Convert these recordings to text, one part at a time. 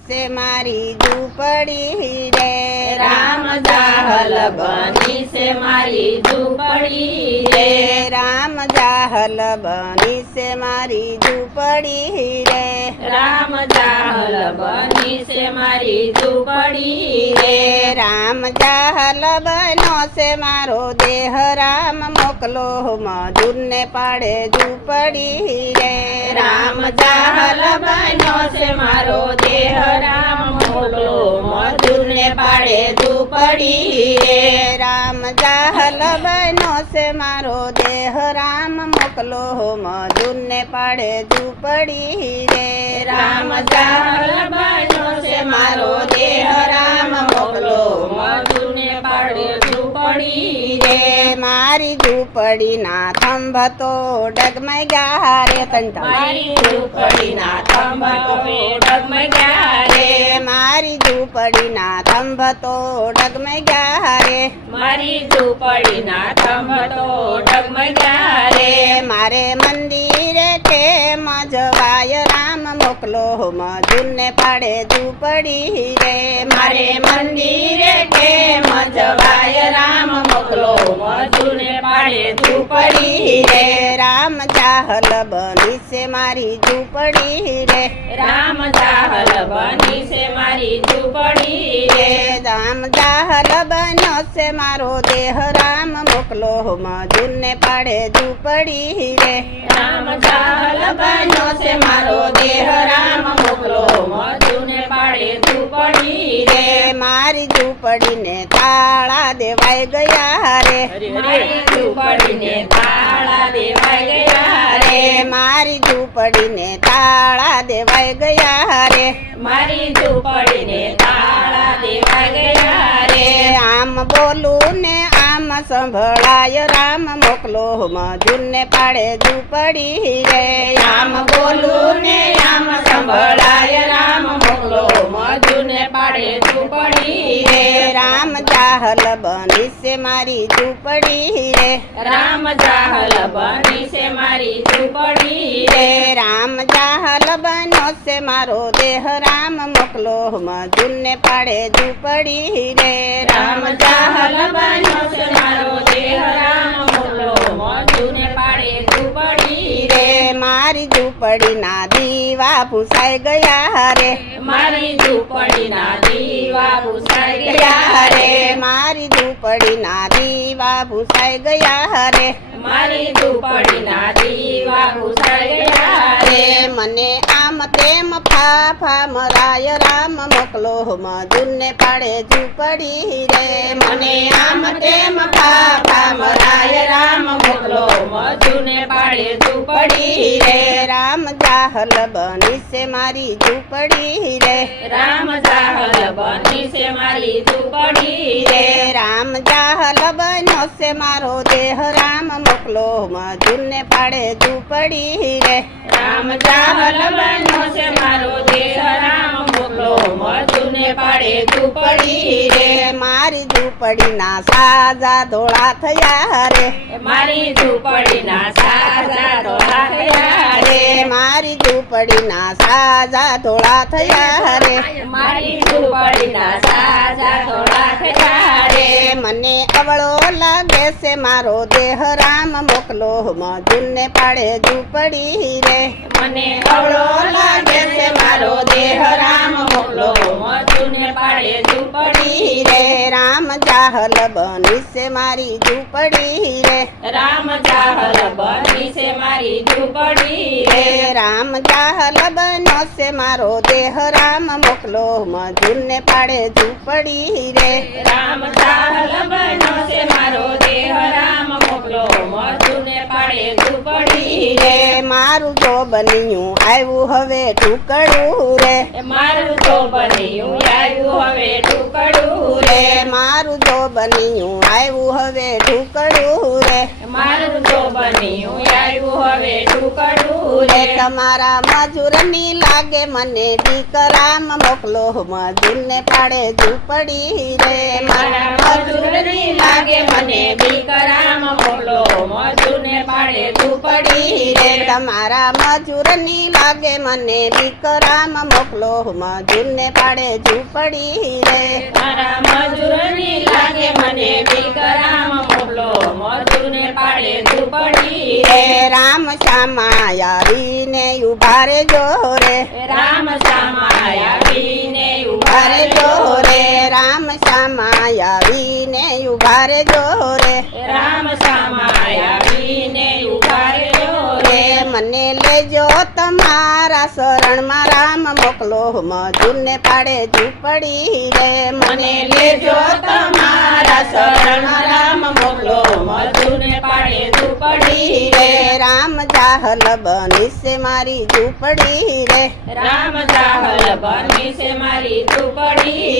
સે મારી ઝૂંપડી રે રામ જાહલ બની છે મારી ઝૂંપડી રે રામ જાહલ બની છે મારી ઝૂંપડી રે રામ જાહલ બની છે મારી ઝૂંપડી રે. રામ જાહલ બનો છે મારો દેહ રામ મોકલો મજૂરને પાડે ઝૂંપડી રે. રામ જાહલ બનો છે મારો દેહ રામ મોકલો મજૂરને પાડે ઝૂંપડી રે. જાહલ બનો છે મારો દેહ, રામ મોકલો મજૂરને પાડે ઝૂંપડી રે. રામ બન્યો છે મારો દેહ, રામ મોકલો મજૂરને પાડે ઝૂંપડી રે. મારી ઝૂંપડી ના થંભ તો ડગમગ્યા રે કંઠા મારી ઝૂંપડીના થંભ તો ડગમગ્યા મારી ઝૂંપડી ના થંભ તો ડગમગ્યા રે મારી ઝૂંપડીના થંભ તો ડગમગ્યા રે મારે મંદિરે કેમ જવાય રામ મોકલો મજૂરને પાડે ઝૂંપડી રે મારે મંદિરે કેમ જવાય રામ મોકલો મજૂરને પાડે ઝૂંપડી રે રામ જાહલ બની છે મારી ઝૂંપડી રે. રામ જાહલ બની છે મારી ઝૂંપડી રે. રામ જાહલ બન્યો છે મારો દેહ. રામ મોકલો મજૂરને પાડે ઝૂંપડી રે. રામ જાહલ બન્યો છે મારો દેહ. રામ મારી ઝૂંપડીને તાળા દેવાઈ ગયા રે. પડીને તાળા દેવાઈ ગયા રે. મારી ઝૂંપડીને તાળા દેવાઈ ગયા રે. મારી ઝૂંપડીને તાળા દેવાઈ ગયા રે. આમ બોલું ને આમ સંભળાય, રામ મોકલો મજૂરને પાડે ઝૂંપડી રે. રામ બોલું ને રામ સંભળાય, રામ મોકલો મજૂરને પાડે ઝૂંપડી રે. રામ જાહલ બની છે મારી ઝૂંપડી રે. રામ જાહલ બની છે મારી ઝૂંપડી રે. રામ જાહલ બન્યો છે મારો દેહ રામ મોકલો. મજૂરને પાડે ઝૂંપડી રે. રામ જાહલ બન્યો છે મારો દેહ રામ મોકલો. મજૂરને પાડે ઝૂંપડી રે. મારી ઝૂંપડી ના દીવા ભૂસાઈ ગયા રે. મારી ઝૂંપડીના દીવા ભૂસાઈ ગયા ગયા રે. મારી ના દીવા ભૂસાઈ ગયા હરે. મારી ઝૂંપડીના દીવા ભૂસાઈ ગયા રે રે મને આમ તેમ ફાફા મરાય રામ મોકલો મજૂરને પાડે ઝૂંપડી રે. મને આમ તેમ ફાફા મરાય રામ મોકલો મજૂરને પાડે ઝૂંપડી રે. રામ જાહલ બની છે મારી ઝૂપડી રે. રામ જાહલ મારી ઝૂંપડી રે. રામ જાહલ બન્યો છે મારો દેહ રામ મોકલો મજૂરને પાડે ઝૂંપડી રે. રામ જાહલ બન્યો છે મારો દેહ રામ મોકલો મજૂરને પાડે રે. મારી ઝૂંપડીના સાજા ધોળા થયા રે. મારી ઝૂંપડીના સાજા મારી ઝૂંપડીના સાજા ધોળા થયા રે મારી ઝૂંપડીના સાજા ધોળા થયા રે મને અવળો લાગે છે મારો દેહ રામ મોકલો. મજૂરને પાડે ઝૂંપડી રે મને અવળો લાગે છે મારો દેહ રામ મોકલો. મજૂરને પાડે ઝૂંપડી રે રામ જાહલ બની છે મારી ઝૂંપડી રે રામ જાહલ બની છે મારી ઝૂંપડી રે. રે રામ જાહલ બનો છે મારો દેહ રામ મોકલો મજૂરને પાડે ઝૂંપડી રે. રામ બન્યો છે મારો દેહ રામ મોકલો મજૂરને પાડે ઝૂંપડી રે. મારું જો બન્યું આવ્યું હવે ટુકડું રે. મારું તો બન્યું આવ્યું હવે ટુકડું રે. મારું જો બન્યું આવ્યું હવે ઢુકડું રે. મારું તો બન્યું આવ્યું હવે રે. રે તમારા મજૂરની લાગે મને દીકરામ મોકલો મજૂરને પાડે ઝૂંપડી રે. મારા મજૂરની લાગે મને મજૂરને પાડે ઝૂંપડી રે. તમારા મજૂરની લાગે મને દીકરામ મોકલો મજૂરને પાડે ઝૂંપડી રે. મારા મજૂરની લાગે મને દીકરામ મોકલો મજૂરને પાડે ઝૂંપડી રે. રામ શ્યામા આવીને ઊભા રે. જો રે રામ શ્યામાય આવીને ઊભા રે જો રે. રામ શ્યામા આવીને ઊભા રે. જો રે રામ શ્યામાય આવીને ઊભા રે. મને લેજો તમારા શરણમાં રામ મોકલો મજૂરને પાડે ઝૂંપડી રે. મને લેજો તમારા શરણમાં રામ મોકલો મજૂરને પાડે ઝૂંપડી રે. રામ જાહલ બની છે મારી ઝૂંપડી રે. રામ જાહલ બની છે મારી ઝૂંપડી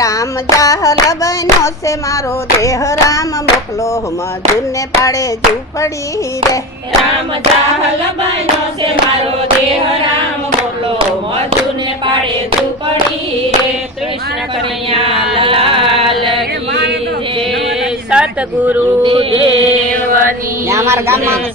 રામ જાહલ બનો છે મારો દેહ. રામ મોકલો મજૂરને પાડે ઝૂંપડી રે. રામ જાહલ બન્યો છે મારો દેહ. રામ મોકલો મજૂરને પાડે ઝૂંપડી રે. કૃષ્ણ કનૈયા લાલ કી જય. સતગુરુ દેવની ને અમારા ગામમાં